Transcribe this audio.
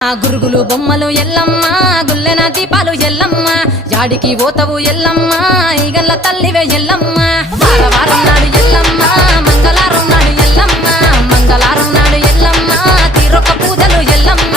గురుగులు బొమ్మలు ఎల్లమ్మ గుల్లెన దీపాలు ఎల్లమ్మ జాడికి పోతవు ఎల్లమ్మ ఈగల్ల తల్లివే ఎల్లమ్మ వారం నాడు ఎల్లమ్మ మంగళవారం నాడు ఎల్లమ్మ మంగళవారం నాడు ఎల్లమ్మ తీరొక పూజలు ఎల్లమ్మ